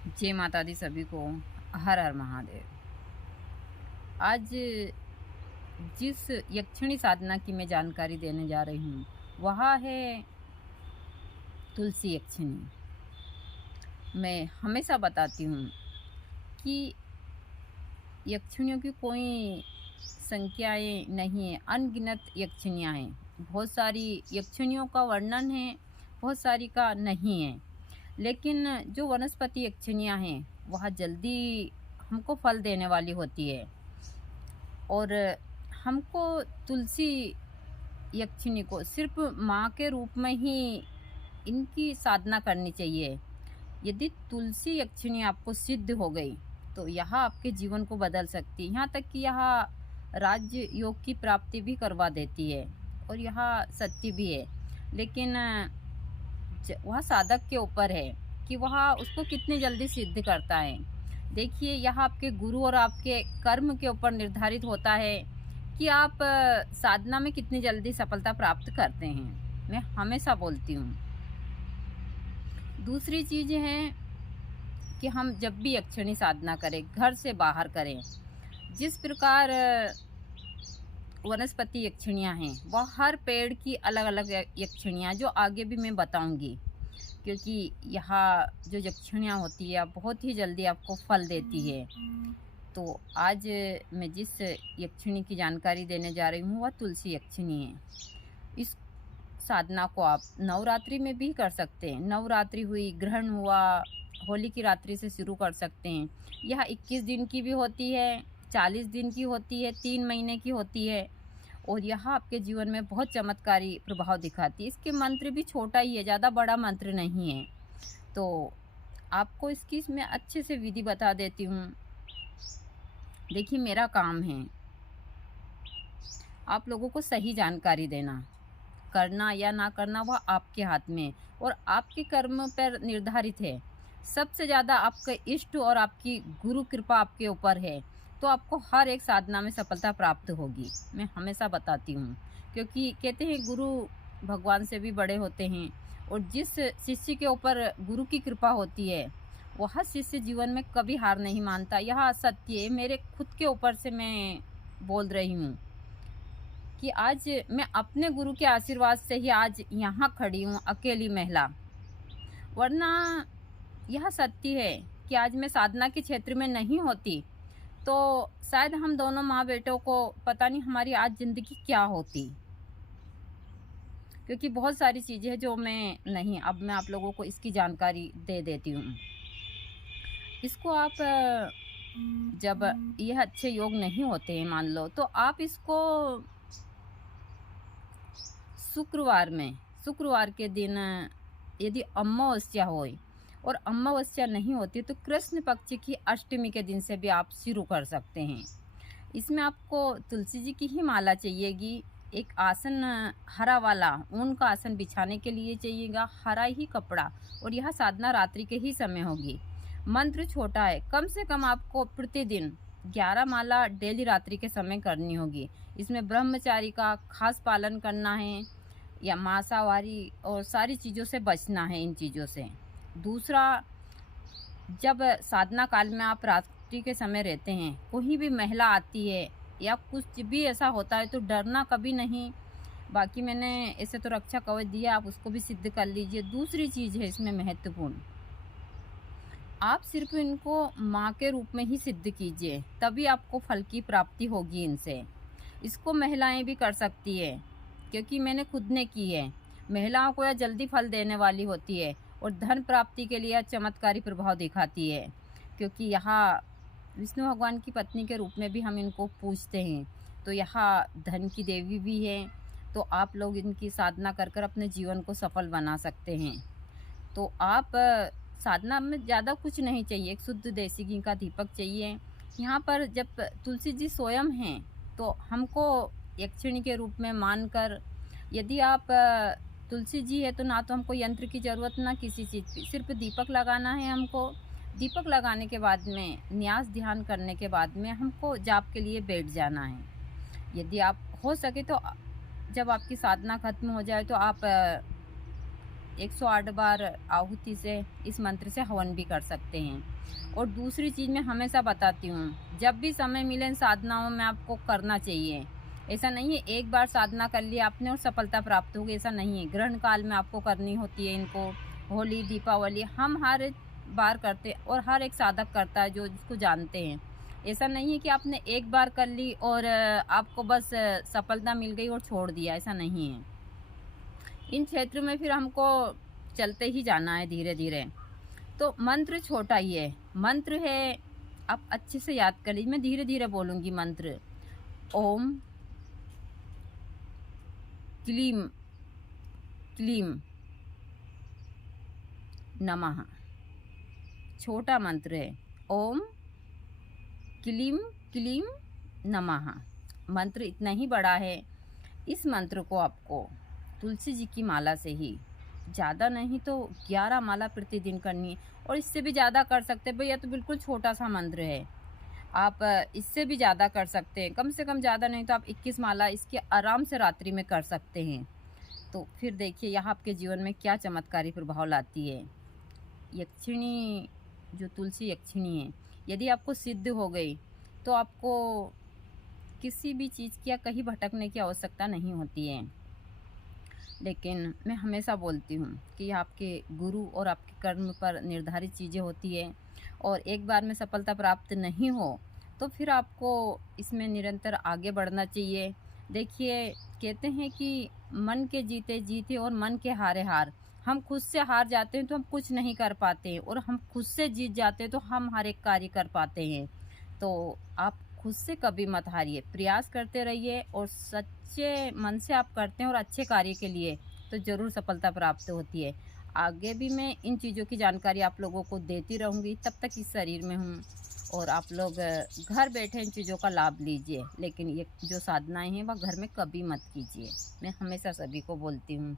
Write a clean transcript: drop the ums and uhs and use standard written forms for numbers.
जय माता दी सभी को। हर हर महादेव। आज जिस यक्षिणी साधना की मैं जानकारी देने जा रही हूँ वह है तुलसी यक्षिणी। मैं हमेशा बताती हूँ कि यक्षिणियों की कोई संख्याएं नहीं है, अनगिनत यक्षिणियाँ हैं। बहुत सारी यक्षिणियों का वर्णन है, बहुत सारी का नहीं है। लेकिन जो वनस्पति यक्षिणियाँ हैं वह जल्दी हमको फल देने वाली होती है और हमको तुलसी यक्षिणी को सिर्फ माँ के रूप में ही इनकी साधना करनी चाहिए। यदि तुलसी यक्षिणी आपको सिद्ध हो गई तो यह आपके जीवन को बदल सकती है, यहाँ तक कि यह राज्य योग की प्राप्ति भी करवा देती है और यह सत्य भी है। लेकिन वह साधक के ऊपर है कि वह उसको कितनी जल्दी सिद्ध करता है। देखिए, यह आपके गुरु और आपके कर्म के ऊपर निर्धारित होता है कि आप साधना में कितनी जल्दी सफलता प्राप्त करते हैं। मैं हमेशा बोलती हूँ। दूसरी चीज़ है कि हम जब भी यक्षिणी साधना करें, घर से बाहर करें। जिस प्रकार वनस्पति यक्षिणियाँ हैं वह हर पेड़ की अलग अलग यक्षिणियाँ, जो आगे भी मैं बताऊंगी, क्योंकि यहाँ जो यक्षिणियाँ होती है बहुत ही जल्दी आपको फल देती है। तो आज मैं जिस यक्षिणी की जानकारी देने जा रही हूँ वह तुलसी यक्षिणी है। इस साधना को आप नवरात्रि में भी कर सकते हैं। नवरात्रि हुई, ग्रहण हुआ, होली की रात्रि से शुरू कर सकते हैं। यह 21 दिन की भी होती है, 40 दिन की होती है, 3 महीने की होती है और यह आपके जीवन में बहुत चमत्कारी प्रभाव दिखाती है। इसके मंत्र भी छोटा ही है, ज़्यादा बड़ा मंत्र नहीं है। तो आपको इसकी मैं अच्छे से विधि बता देती हूँ। देखिए, मेरा काम है आप लोगों को सही जानकारी देना। करना या ना करना वह आपके हाथ में और आपके कर्म पर निर्धारित है। सबसे ज़्यादा आपका इष्ट और आपकी गुरु कृपा आपके ऊपर है तो आपको हर एक साधना में सफलता प्राप्त होगी। मैं हमेशा बताती हूँ, क्योंकि कहते हैं गुरु भगवान से भी बड़े होते हैं और जिस शिष्य के ऊपर गुरु की कृपा होती है वह शिष्य जीवन में कभी हार नहीं मानता। यह सत्य है, मेरे खुद के ऊपर से मैं बोल रही हूँ कि आज मैं अपने गुरु के आशीर्वाद से ही आज यहाँ खड़ी हूँ, अकेली महिला। वरना यह सत्य है कि आज मैं साधना के क्षेत्र में नहीं होती तो शायद हम दोनों माँ बेटों को पता नहीं हमारी आज ज़िंदगी क्या होती, क्योंकि बहुत सारी चीज़ें हैं जो मैं नहीं। अब मैं आप लोगों को इसकी जानकारी दे देती हूँ। इसको आप जब यह अच्छे योग नहीं होते हैं मान लो, तो आप इसको शुक्रवार के दिन यदि अमावस्या हो और अमावस्या नहीं होती तो कृष्ण पक्ष की अष्टमी के दिन से भी आप शुरू कर सकते हैं। इसमें आपको तुलसी जी की ही माला चाहिएगी। एक आसन हरा वाला ऊन का आसन बिछाने के लिए चाहिएगा, हरा ही कपड़ा, और यह साधना रात्रि के ही समय होगी। मंत्र छोटा है, कम से कम आपको प्रतिदिन 11 माला डेली रात्रि के समय करनी होगी। इसमें ब्रह्मचारी का खास पालन करना है या मांसाहारी और सारी चीज़ों से बचना है, इन चीज़ों से। दूसरा, जब साधना काल में आप रात्रि के समय रहते हैं, कोई भी महिला आती है या कुछ भी ऐसा होता है तो डरना कभी नहीं। बाकी मैंने ऐसे तो रक्षा कवच दिया, आप उसको भी सिद्ध कर लीजिए। दूसरी चीज़ है इसमें महत्वपूर्ण, आप सिर्फ इनको माँ के रूप में ही सिद्ध कीजिए, तभी आपको फल की प्राप्ति होगी इनसे। इसको महिलाएं भी कर सकती है, क्योंकि मैंने खुद ने की है। महिलाओं को यह जल्दी फल देने वाली होती है और धन प्राप्ति के लिए चमत्कारी प्रभाव दिखाती है, क्योंकि यहाँ विष्णु भगवान की पत्नी के रूप में भी हम इनको पूजते हैं। तो यहाँ धन की देवी भी है। तो आप लोग इनकी साधना कर कर अपने जीवन को सफल बना सकते हैं। तो आप साधना में ज़्यादा कुछ नहीं चाहिए, एक शुद्ध देसी घी का दीपक चाहिए। यहाँ पर जब तुलसी जी स्वयं हैं तो हमको यक्षिणी के रूप में मानकर, यदि आप तुलसी जी है तो ना तो हमको यंत्र की ज़रूरत ना किसी चीज़ की, सिर्फ दीपक लगाना है हमको। दीपक लगाने के बाद में न्यास ध्यान करने के बाद में हमको जाप के लिए बैठ जाना है। यदि आप हो सके तो जब आपकी साधना खत्म हो जाए तो आप 108 बार आहुति से इस मंत्र से हवन भी कर सकते हैं। और दूसरी चीज़ मैं हमेशा बताती हूँ, जब भी समय मिले इन साधनाओं में आपको करना चाहिए। ऐसा नहीं है एक बार साधना कर ली आपने और सफलता प्राप्त होगी, ऐसा नहीं है। ग्रहण काल में आपको करनी होती है इनको, होली, दीपावली हम हर एक बार करते हैं और हर एक साधक करता है जो जिसको जानते हैं। ऐसा नहीं है कि आपने एक बार कर ली और आपको बस सफलता मिल गई और छोड़ दिया, ऐसा नहीं है। इन क्षेत्र में फिर हमको चलते ही जाना है धीरे धीरे। तो मंत्र छोटा ही है, मंत्र है, आप अच्छे से याद कर लीजिए। मैं धीरे धीरे बोलूँगी मंत्र। ओम क्लीम क्लीम नमः। छोटा मंत्र है, ओम क्लीम क्लीम नमः। मंत्र इतना ही बड़ा है। इस मंत्र को आपको तुलसी जी की माला से ही, ज़्यादा नहीं तो 11 माला प्रतिदिन करनी है। और इससे भी ज़्यादा कर सकते हैं भैया, तो बिल्कुल छोटा सा मंत्र है। आप इससे भी ज़्यादा कर सकते हैं, कम से कम ज़्यादा नहीं तो आप 21 माला इसके आराम से रात्रि में कर सकते हैं। तो फिर देखिए यहाँ आपके जीवन में क्या चमत्कारी प्रभाव लाती है। यक्षिणी, जो तुलसी यक्षिणी है, यदि आपको सिद्ध हो गई तो आपको किसी भी चीज़ की या कहीं भटकने की आवश्यकता नहीं होती है। लेकिन मैं हमेशा बोलती हूँ कि यह आपके गुरु और आपके कर्म पर निर्धारित चीज़ें होती है। और एक बार में सफलता प्राप्त नहीं हो तो फिर आपको इसमें निरंतर आगे बढ़ना चाहिए। देखिए, कहते हैं कि मन के जीते जीते और मन के हारे हार। हम खुद से हार जाते हैं तो हम कुछ नहीं कर पाते हैं, और हम खुद से जीत जाते हैं तो हम हर एक कार्य कर पाते हैं। तो आप खुद से कभी मत हारिए, प्रयास करते रहिए, और सच्चे मन से आप करते हैं और अच्छे कार्य के लिए, तो ज़रूर सफलता प्राप्त होती है। आगे भी मैं इन चीज़ों की जानकारी आप लोगों को देती रहूँगी। तब तक इस शरीर में हूँ, और आप लोग घर बैठे इन चीज़ों का लाभ लीजिए। लेकिन ये जो साधनाएं हैं वह घर में कभी मत कीजिए, मैं हमेशा सभी को बोलती हूँ।